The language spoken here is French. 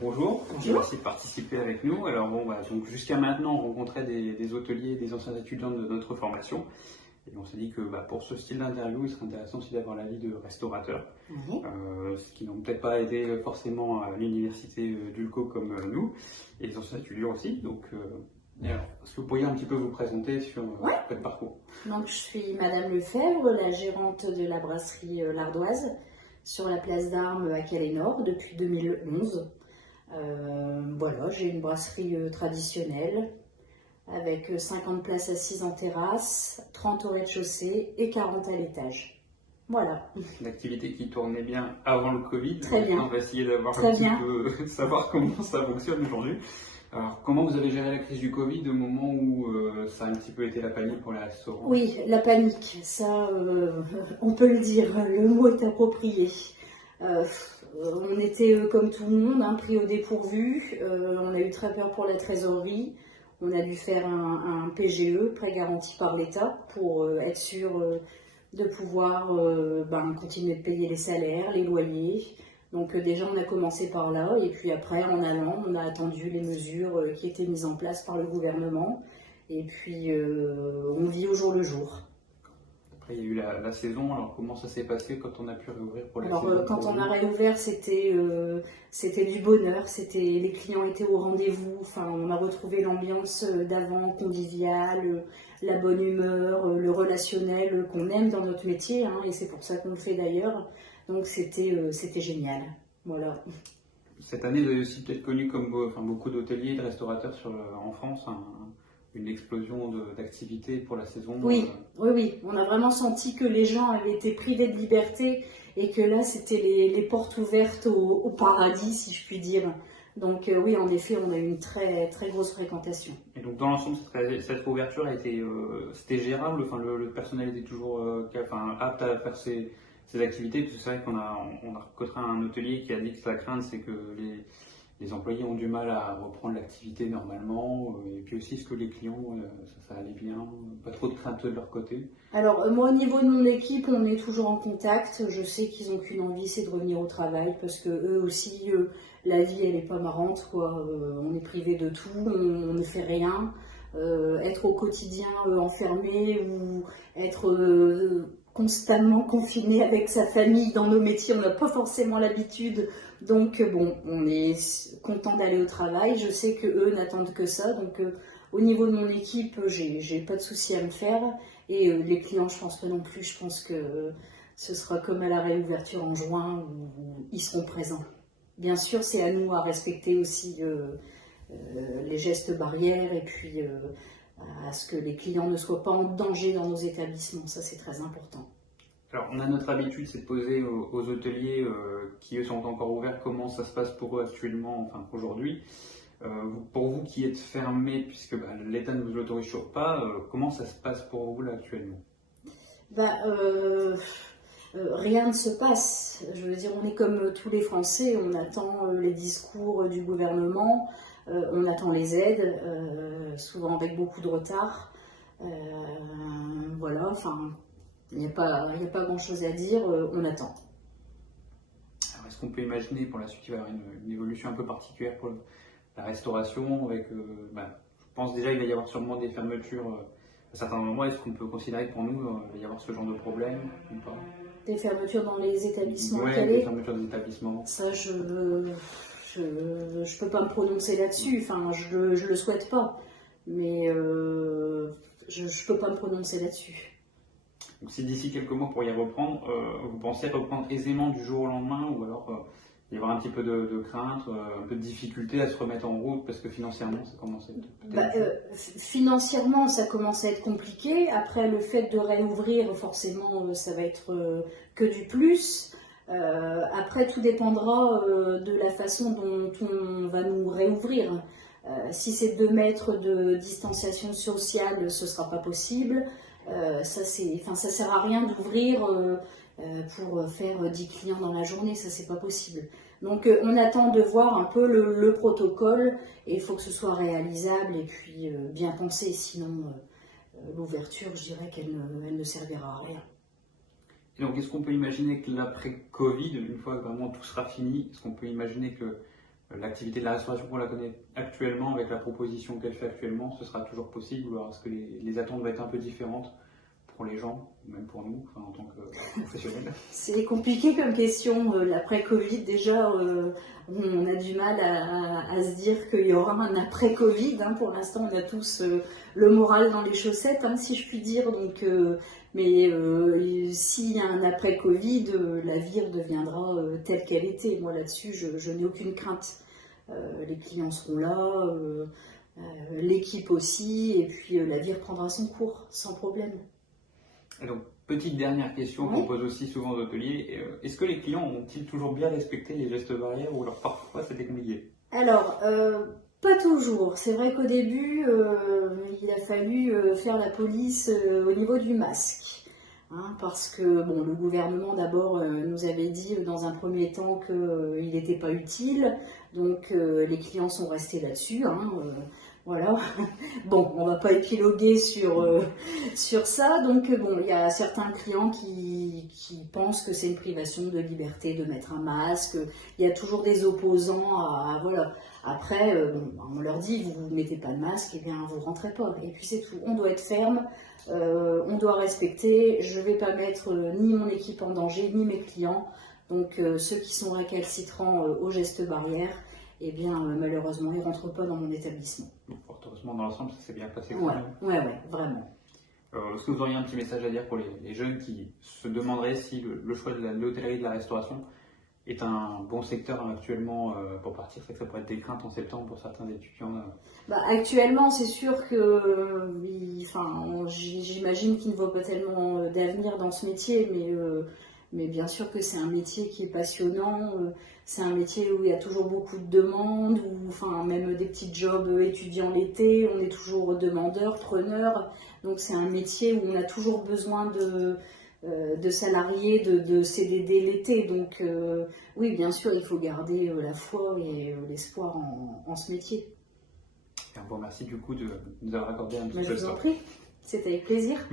Bonjour, Bonjour. merci de participer avec nous. Alors donc jusqu'à maintenant, on rencontrait des hôteliers, des anciens étudiants de notre formation. Et on s'est dit que pour ce style d'interview, il serait intéressant aussi d'avoir l'avis de restaurateurs, Oui. ce qui n'ont peut-être pas été forcément à l'université d'Ulco comme nous, et les anciens étudiants aussi. Donc, alors, est-ce que vous pourriez un petit peu vous présenter sur votre parcours? Donc, je suis Madame Lefebvre, la gérante de la brasserie L'Ardoise sur la place d'Armes à Calais-Nord depuis 2011. Voilà, j'ai une brasserie traditionnelle avec 50 places assises en terrasse, 30 au rez-de-chaussée et 40 à l'étage. Voilà. Une activité qui tournait bien avant le Covid. Très bien. On va essayer d'avoir Très un petit bien. peu savoir comment ça fonctionne aujourd'hui. Alors, comment vous avez géré la crise du Covid au moment où ça a un petit peu été la panique pour les restaurants? Oui, la panique, ça, on peut le dire, le mot est approprié. Euh, on était comme tout le monde, pris au dépourvu. On a eu très peur pour la trésorerie. On a dû faire un PGE, prêt garanti par l'État, pour être sûr de pouvoir continuer de payer les salaires, les loyers. Donc déjà, on a commencé par là, et puis après, en allant, on a attendu les mesures qui étaient mises en place par le gouvernement. Et puis, on vit au jour le jour. Après, il y a eu la saison. Alors, comment ça s'est passé quand on a pu réouvrir pour la Alors, saison quand pour on a vous? réouvert, c'était du bonheur, les clients étaient au rendez-vous. Enfin, on a retrouvé l'ambiance d'avant, conviviale, la bonne humeur, le relationnel qu'on aime dans notre métier, et c'est pour ça qu'on le fait d'ailleurs. Donc, c'était génial. Voilà. Cette année, vous avez aussi peut-être connu, comme beaucoup d'hôteliers et de restaurateurs en France, une explosion d'activité pour la saison. Oui, oui. On a vraiment senti que les gens avaient été privés de liberté et que là, c'était les portes ouvertes au paradis, si je puis dire. Donc oui, en effet, on a eu une très, très grosse fréquentation. Et donc, dans l'ensemble, cette réouverture a été, c'était gérable. Enfin, le personnel était toujours apte à faire ces activités. Parce que c'est vrai on a rencontré un hôtelier qui a dit que sa crainte, c'est que les employés ont du mal à reprendre l'activité normalement. Et puis aussi, est-ce que les clients, ça allait bien? Pas trop de crainte de leur côté? Alors moi, au niveau de mon équipe, on est toujours en contact. Je sais qu'ils n'ont qu'une envie, c'est de revenir au travail parce que eux aussi, la vie, elle est pas marrante, quoi. On est privé de tout, on ne fait rien. Être au quotidien enfermé ou être constamment confiné avec sa famille dans nos métiers, on n'a pas forcément l'habitude. Donc bon, on est content d'aller au travail. Je sais que eux n'attendent que ça. Donc au niveau de mon équipe, j'ai pas de souci à me faire. Et les clients, je pense pas non plus. Je pense que ce sera comme à la réouverture en juin où ils seront présents. Bien sûr, c'est à nous à respecter aussi les gestes barrières et puis à ce que les clients ne soient pas en danger dans nos établissements. Ça, c'est très important. Alors, on a notre habitude, c'est de poser aux hôteliers qui eux sont encore ouverts comment ça se passe pour eux actuellement, enfin aujourd'hui. Pour vous qui êtes fermés, puisque l'État ne vous autorise toujours pas, comment ça se passe pour vous là actuellement? Bah, rien ne se passe. Je veux dire, on est comme tous les Français, on attend les discours du gouvernement, on attend les aides, souvent avec beaucoup de retard. Voilà, enfin, il n'y a pas grand-chose à dire, on attend. Alors, est-ce qu'on peut imaginer pour la suite qu'il va y avoir une évolution un peu particulière pour la restauration avec, je pense déjà il va y avoir sûrement des fermetures à certains moments. Est-ce qu'on peut considérer que pour nous, il va y avoir ce genre de problème ou pas? Des fermetures dans les établissements Ouais, des calais, fermetures des établissements. ça je peux pas me prononcer là-dessus, enfin je le souhaite pas, mais je peux pas me prononcer là-dessus. Donc si d'ici quelques mois pour y reprendre, vous pensez reprendre aisément du jour au lendemain ou alors il va y avoir un petit peu de crainte, un peu de difficulté à se remettre en route parce que financièrement ça commence à être peut-être... Financièrement, ça commence à être compliqué. Après, le fait de réouvrir, forcément, ça va être que du plus. Après, tout dépendra de la façon dont on va nous réouvrir. Si c'est 2 mètres de distanciation sociale, ce sera pas possible. Ça sert à rien d'ouvrir pour faire 10 clients dans la journée, ça c'est pas possible. Donc on attend de voir un peu le protocole et il faut que ce soit réalisable et puis bien pensé, sinon l'ouverture, je dirais elle ne servira à rien. Et donc est-ce qu'on peut imaginer que l'après-Covid, une fois que vraiment tout sera fini, est-ce qu'on peut imaginer que l'activité de la restauration qu'on la connaît actuellement, avec la proposition qu'elle fait actuellement, ce sera toujours possible, ou alors est-ce que les attentes vont être un peu différentes pour les gens, même pour nous, en tant que professionnels? C'est compliqué comme question, l'après-Covid. Déjà, on a du mal à se dire qu'il y aura un après-Covid. Hein. Pour l'instant, on a tous le moral dans les chaussettes, hein, si je puis dire. Donc, mais s'il y a un après-Covid, la vie redeviendra telle qu'elle était. Moi, là-dessus, je n'ai aucune crainte. Les clients seront là, l'équipe aussi, et puis la vie reprendra son cours, sans problème. Et donc, petite dernière question qu'on pose aussi souvent aux hôteliers, est-ce que les clients ont-ils toujours bien respecté les gestes barrières ou alors parfois c'était compliqué? Alors, pas toujours. C'est vrai qu'au début, il a fallu faire la police au niveau du masque. Hein, parce que bon, le gouvernement d'abord nous avait dit dans un premier temps qu'il n'était pas utile, donc les clients sont restés là-dessus. Hein, voilà. Bon, on va pas épiloguer sur ça. Donc bon, il y a certains clients qui pensent que c'est une privation de liberté de mettre un masque. Il y a toujours des opposants voilà. Après, on leur dit, vous ne mettez pas de masque, et bien vous rentrez pas. Et puis c'est tout. On doit être ferme, on doit respecter. Je vais pas mettre ni mon équipe en danger, ni mes clients. Donc ceux qui sont récalcitrants aux gestes barrières, eh bien malheureusement, ils rentrent pas dans mon établissement. Donc, fort heureusement, dans l'ensemble, ça s'est bien passé. Ouais, vraiment. Est-ce que vous auriez un petit message à dire pour les jeunes qui se demanderaient si le choix de l'hôtellerie et de la restauration est un bon secteur actuellement pour partir? C'est que ça pourrait être des craintes en septembre pour certains étudiants. Actuellement, c'est sûr que j'imagine qu'il ne voit pas tellement d'avenir dans ce métier, mais bien sûr que c'est un métier qui est passionnant. C'est un métier où il y a toujours beaucoup de demandes, même des petits jobs étudiants l'été, on est toujours demandeur, preneur. Donc c'est un métier où on a toujours besoin de salariés, de CDD l'été. Donc oui, bien sûr, il faut garder la foi et l'espoir en ce métier. Et on vous remercie du coup de nous avoir accordé un petit peu de temps. Je vous en prie, c'était avec plaisir.